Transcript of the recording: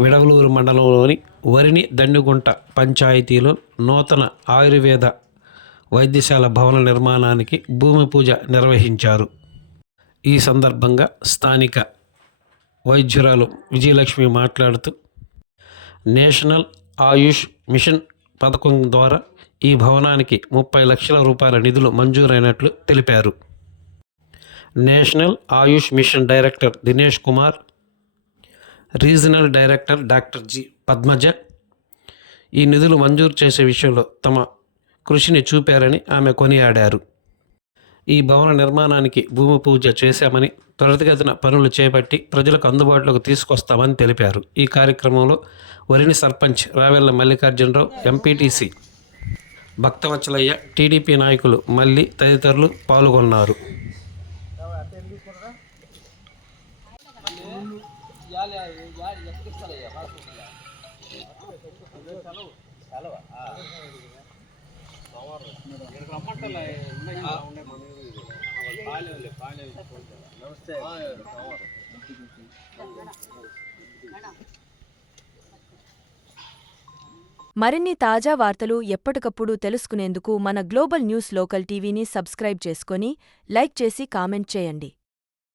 విడవలూరు మండలంలోని వరిని దండుగుంట పంచాయతీలో నూతన ఆయుర్వేద వైద్యశాల భవన నిర్మాణానికి భూమి పూజ నిర్వహించారు. ఈ సందర్భంగా స్థానిక వైద్యురాలు విజయలక్ష్మి మాట్లాడుతూ, నేషనల్ ఆయుష్ మిషన్ పథకం ద్వారా ఈ భవనానికి 30 లక్షల రూపాయల నిధులు మంజూరైనట్లు తెలిపారు. National Ayush mission director Dinesh Kumar, regional director doctor G Padmaja ఈ నిధులు మంజూరు చేసే విషయంలో తమ కృషిని చూపారని ఆమె కొనియాడారు. ఈ భవన నిర్మాణానికి భూమి పూజ చేశామని, త్వరితగతిన పనులు చేపట్టి ప్రజలకు అందుబాటులోకి తీసుకొస్తామని తెలిపారు. ఈ కార్యక్రమంలో వరిని సర్పంచ్ రావెళ్ల మల్లికార్జునరావు, ఎంపీటీసీ భక్తవత్సలయ్య, టీడీపీ నాయకులు మల్లి తదితరులు పాల్గొన్నారు. మరిన్ని తాజా వార్తలు ఎప్పటికప్పుడు తెలుసుకునేందుకు మన గ్లోబల్ న్యూస్ లోకల్ టీవీని సబ్స్క్రైబ్ చేసుకొని లైక్ చేసి కామెంట్ చేయండి.